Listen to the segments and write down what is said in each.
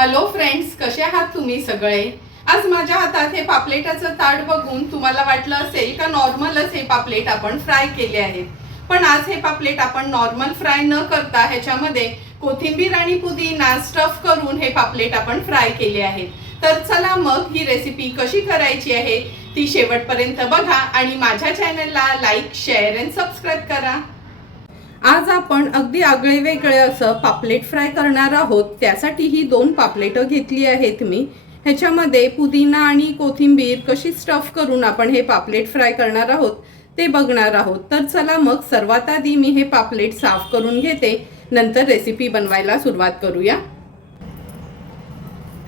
Hello friends, कसे आहात तुम्ही सगळे। आज माझ्या हातात हे पापलेटाचं ताट बघून तुम्हाला वाटलं असेल का नॉर्मलच हे पापलेट आपण फ्राय केले आहेत, पण आज हे पापलेट आपण नॉर्मल फ्राय न करता ह्याच्यामध्ये कोथिंबीर आणि पुदिना स्टफ करून हे पापलेट आपण फ्राय केले आहेत। तर चला मग ही रेसिपी कशी करायची आहे ती शेवटपर्यंत बघा आणि माझ्या चॅनलला लाईक, शेअर आणि सबस्क्राइब करा। आज आपण अगदी आगळे वेगळे असं पापलेट फ्राय करणार आहोत। त्यासाठी ही दोन पापलेटं घेतली आहेत मी। ह्याच्यामध्ये पुदिना आणि कोथिंबीर कशी स्टफ करून आपण हे पापलेट फ्राय करणार आहोत ते बघणार आहोत। तर चला मग सर्वात आधी मी हे पापलेट साफ करून घेते, नंतर रेसिपी बनवायला सुरुवात करूया।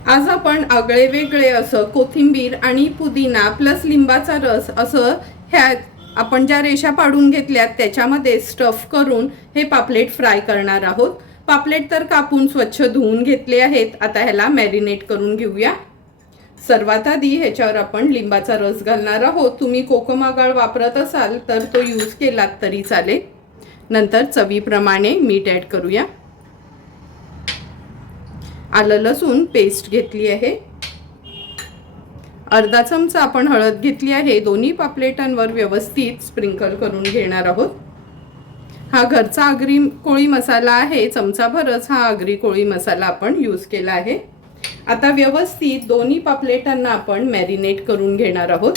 आज आपण आगळे वेगळे असं कोथिंबीर आणि पुदिना प्लस लिंबाचा रस असं ह्या आपण ज्या रेषा पाडून घेतल्यात त्याच्यामध्ये स्टफ करून हे पापलेट फ्राय करणार आहोत। पापलेट तर कापून स्वच्छ धुवून घेतले आहेत। आता ह्याला मॅरिनेट करून घेऊया। सर्वात आधी ह्याच्यावर आपण लिंबाचा रस घालणार आहोत। तुम्ही कोकम आगळ वापरत असाल तर तो यूज केलात तरी चालेल। नंतर चवीप्रमाणे मीठ ॲड करूया। आलं लसूण पेस्ट घेतली आहे। अर्धा चमचा आपण हळद घेतली आहे। दोन्ही पापलेटांवर व्यवस्थित स्प्रिंकल करून घेणार आहोत। हा घरचा आगरी कोळी मसाला आहे, चमचाभरच हा आगरी कोळी मसाला आपण यूज केला आहे। आता व्यवस्थित दोन्ही पापलेटांना आपण मॅरिनेट करून घेणार आहोत।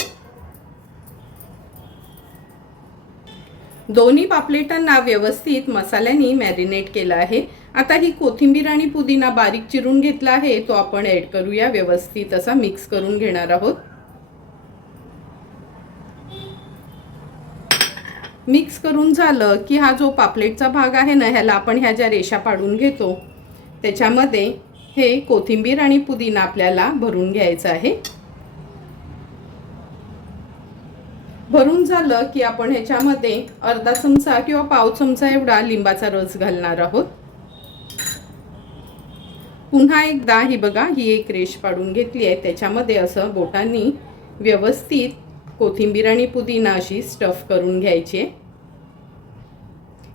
दोन्ही पापलेटांना व्यवस्थित मसाल्याने मॅरिनेट केला आहे। आता ही कोथिंबीर आणि पुदिना बारीक चिरून घेतला आहे तो आपण ॲड करूया। व्यवस्थित असा मिक्स करून घेणार आहोत। मिक्स करून झालं की हा जो पापलेटचा भाग आहे ना, ह्याला आपण ह्या ज्या रेषा पाडून घेतो त्याच्यामध्ये हे कोथिंबीर आणि पुदिना आपल्याला भरून घ्यायचं आहे। भरून झालं की आपण ह्याच्यामध्ये अर्धा चमचा किंवा पाव चमचा एवढा लिंबाचा रस घालणार आहोत। पुन्हा एकदा ही बघा, ही एक रेष पाडून घेतली आहे, त्याच्यामध्ये असं बोटांनी व्यवस्थित कोथिंबीर आणि पुदिना अशी स्टफ करून घ्यायची आहे।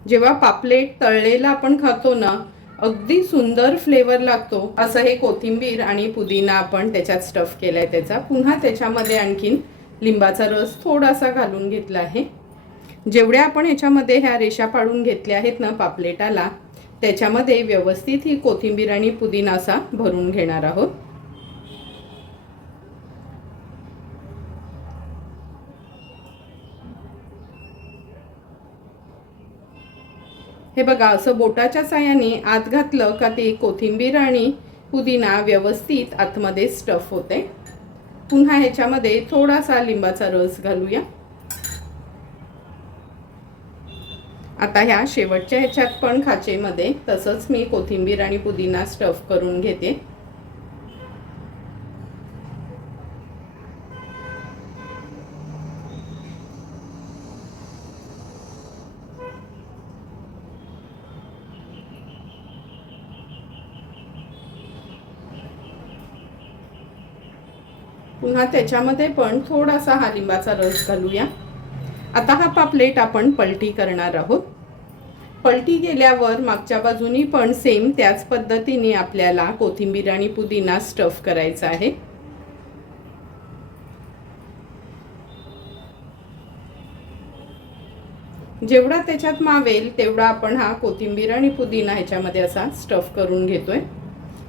जेव्हा पापलेट तळलेला आपण खातो ना, अगदी सुंदर फ्लेवर लागतो। असं हे कोथिंबीर आणि पुदिना आपण त्याच्यात स्टफ केलाय त्याचा। पुन्हा त्याच्यामध्ये आणखीन लिंबाचा रस थोडासा घालून घेतला आहे। जेवढ्या आपण ह्याच्यामध्ये ह्या रेषा पाडून घेतल्या आहेत ना पापलेटाला, त्याच्यामध्ये व्यवस्थित ही कोथिंबीर आणि पुदिना असा भरून घेणार आहोत। हे बघा, असं बोटाच्या साहाय्याने आत घातलं का ते कोथिंबीर आणि पुदिना व्यवस्थित आतमध्ये स्टफ होते। पुन्हा ह्याच्यामध्ये थोडासा लिंबाचा रस घालूया। आता ह्या शेवटच्या ह्याच्यात पण खाचेमध्ये तसंच मी कोथिंबीर आणि पुदिना स्टफ करून घेते। पुन्हा त्याच्यामध्ये पण थोडासा हा लिंबाचा रस घालूया। आता हा पापलेट आपण पलटी करणार आहोत। पलटी केल्यावर मागच्या बाजूनी पण सेम त्याच पद्धतीने आपल्याला कोथिंबीर आणि पुदिना स्टफ करायचा आहे। जेवढा त्याच्यात मावेल तेवढा आपण हा कोथिंबीर आणि पुदिना ह्याच्यामध्ये असा स्टफ करून घेतोय।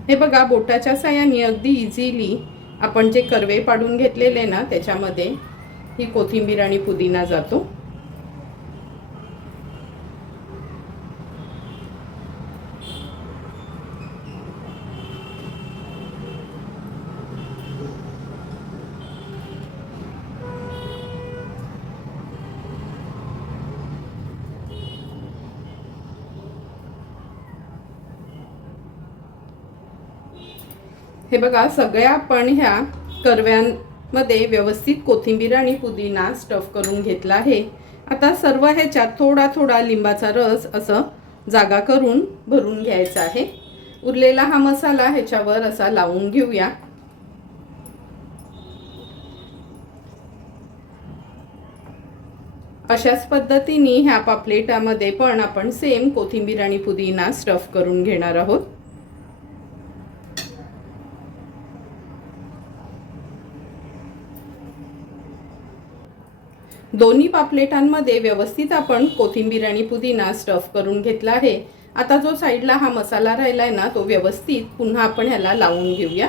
हे बघा, बोटाच्या साहाय्याने अगदी इझिली आपण जे कर्वे पाडून घेतलेले ना त्याच्यामध्ये ही कोथिंबीर आणि पुदिना जातो। हे बघा, सगळ्या आपण ह्या कर्व्यांमध्ये व्यवस्थित कोथिंबीर आणि पुदिना स्टफ करून घेतला आहे। आता सर्व ह्याच्यात थोडा थोडा लिंबाचा रस असं जागा करून भरून घ्यायचा आहे। उरलेला हा मसाला ह्याच्यावर असा लावून घेऊया। अशाच पद्धतीने ह्या पापलेटामध्ये पण आपण सेम कोथिंबीर आणि पुदिना स्टफ करून घेणार आहोत। दोन्ही पापलेटांमध्ये व्यवस्थित आपण कोथिंबीर आणि पुदिना स्टफ करून घेतला आहे। आता जो साईडला हा मसाला राहिलाय ना, तो व्यवस्थित पुन्हा आपण ह्याला लावून घेऊया।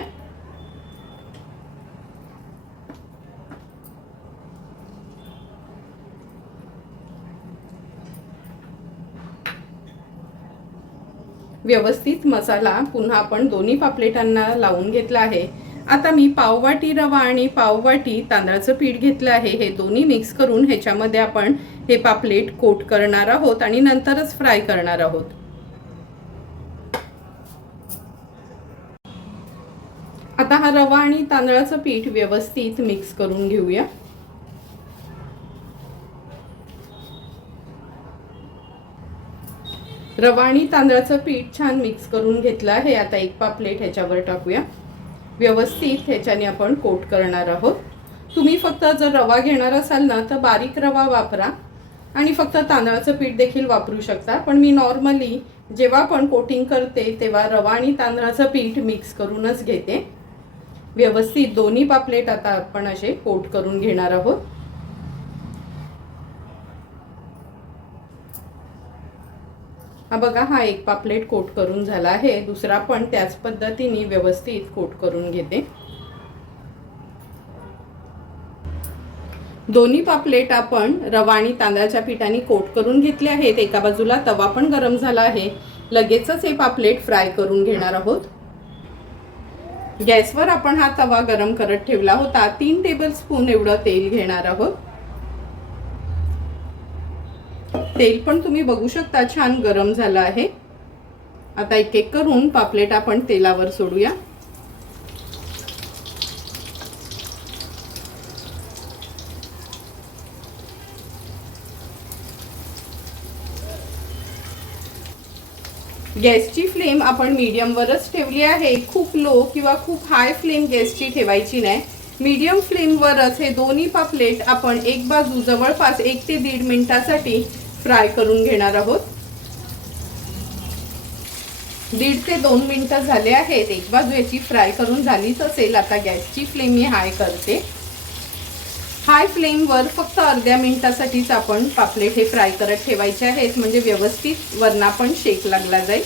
व्यवस्थित मसाला पुन्हा आपण दोन्ही पापलेटांना लावून घेतला आहे। आता मी पाववाटी रवा आणि पाववाटी तांदळाचं पीठ घेतलं आहे। हे दोन्ही मिक्स करून ह्याच्यामध्ये आपण हे पापलेट कोट करणार आहोत आणि नंतरच फ्राय करणार आहोत। आता हा रवा आणि तांदळाचं पीठ व्यवस्थित मिक्स करून घेऊया। रवा आणि तांदळाचं पीठ छान मिक्स करून घेतलं आहे। आता एक पापलेट ह्याच्यावर टाकूया। व्यवस्थित ह्याच्याने आपण कोट करणार आहोत। तुम्ही फक्त जर रवा घेणार असाल ना तर बारीक रवा वापरा आणि फक्त तांदळाचं पीठ देखील वापरू शकता, पण मी नॉर्मली जेव्हा पण कोटिंग करते तेव्हा रवा आणि तांदळाचं पीठ मिक्स करूनच घेते। व्यवस्थित दोन्ही पापलेट आता आपण असे कोट करून घेणार आहोत। हा बघा, हा एक पापलेट कोट करून झाला आहे। दुसरा पण त्याच पद्धतीने व्यवस्थित कोट करून घेते। दोन्ही पापलेट आपण रवा आणि तांदळाच्या पिठाने कोट करून घेतले आहेत। एका बाजूला तवा पण गरम झाला आहे। लगेचच हे पापलेट फ्राय करून घेणार आहोत। गॅसवर आपण हा तवा गरम करत ठेवला होता। 3 टेबलस्पून एवढं तेल घेणार आहोत। तेल पण तुम्ही बघू शकता छान गरम झालं आहे। आता एक एक करून पापलेट आपण तेलावर सोडूया। गॅसची फ्लेम आपण मीडियम वरच ठेवली आहे। खूप लो किंवा खूप हाय फ्लेम गॅसची ठेवायची नाही। मीडियम फ्लेम वरच हे दोन्ही पापलेट आपण एक बाजू जवळपास 1 ते 1.5 मिनिटासाठी फ्राय करून घेणार आहोत। 1.5 ते 2 मिनिटं झाले आहेत। एक बाजू याची फ्राय करून झालीच असेल। आता गॅसची फ्लेम मी हाय करते। हाय फ्लेम वर फक्त अर्ध्या मिनिटासाठीच आपण पापलेट हे फ्राय करत ठेवायचे आहेत, म्हणजे व्यवस्थित वरना पण शेक लागला जाईल।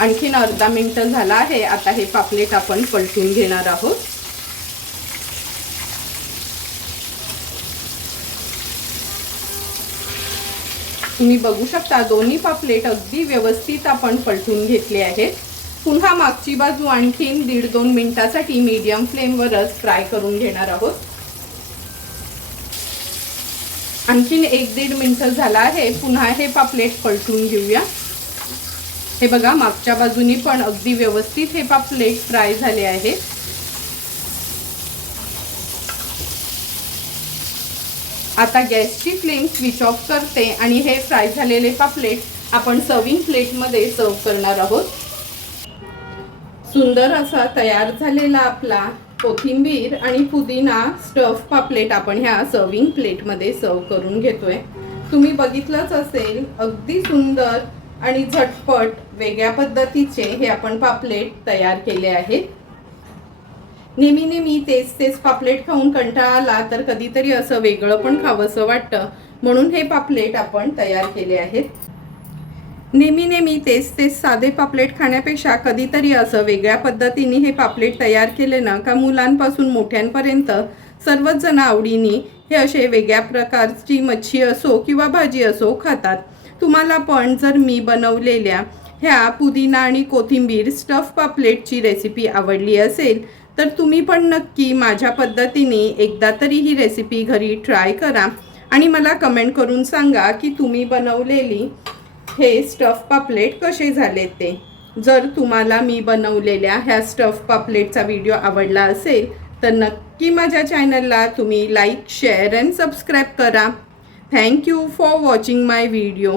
आणखीन अर्धा मिनिट झाला आहे। आता हे पापलेट आपण पलटून घेणार आहोत। तुम्ही बघू शकता दोन्ही पापलेट अगदी व्यवस्थित आपण पलटून घेतले आहेत। पुन्हा मागची बाजू आणखीन 1.5-2 मिनिटासाठी मीडियम फ्लेम वरच फ्राय करून घेणार आहोत। आणखीन 1-1.5 मिनिट झाला आहे। पुन्हा हे पापलेट पलटून घेऊया। हे बघा, मागच्या बाजूनी पण अगदी व्यवस्थित हे पापलेट फ्राय झाले आहे। आता गॅसची फ्लेम स्विच ऑफ करते आणि हे फ्राय झालेले पापलेट आपण सर्विंग प्लेटमध्ये सर्व करणार आहोत। सुंदर असा तयार झालेला आपला कोथिंबीर आणि पुदिना स्टफ पापलेट आपण ह्या सर्विंग प्लेटमध्ये सर्व करून घेतोय। तुम्ही बघितलंच असेल, अगदी सुंदर आणि झटपट वेगळ्या पद्धतीचे हे आपण पापलेट तयार केले आहेत। नेहमी तेच पापलेट खाऊन कंटाळा आला तर कधीतरी असं वेगळं पण खावंसं वाटतं, म्हणून हे पापलेट आपण तयार केले आहेत। नेहमी तेच साधे पापलेट खाण्यापेक्षा कधीतरी असं वेगळ्या पद्धतीने हे पापलेट तयार केले ना का मुलांपासून मोठ्यांपर्यंत सर्वच जण आवडीने हे असे वेगळ्या प्रकारची मच्छी असो किंवा भाजी असो खातात। तुम्हाला पण जर मी बनवलेल्या ह्या पुदिना आणि कोथिंबीर स्टफ पापलेटची रेसिपी आवडली असेल तर तुम्ही पण नक्की माझ्या पद्धतीने एकदा तरी ही रेसिपी घरी ट्राय करा आणि मला कमेंट करून सांगा की तुम्ही बनवलेली हे स्टफ पापलेट कसे झाले ते। जर तुम्हाला मी बनवलेल्या ह्या स्टफ पापलेटचा व्हिडिओ आवडला असेल तर नक्की माझ्या चॅनलला तुम्ही लाईक, शेअर अँड सबस्क्राईब करा। Thank you for watching my video.